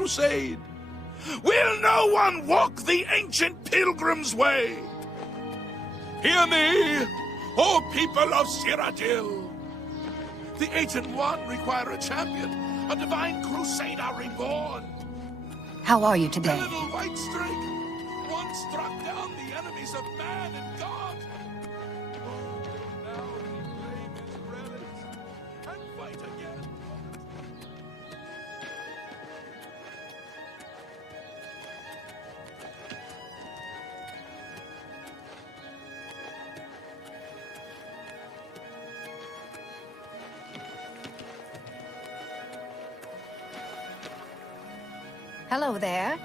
crusade. Will no one walk the ancient pilgrim's way? Hear me, O people of Cyrodiil. The 8 and 1 require a champion, a divine crusader reborn. How are you A today? little white streak once struck down the enemies of man and God. Oh, now we claim his relics and fight again. Hello there.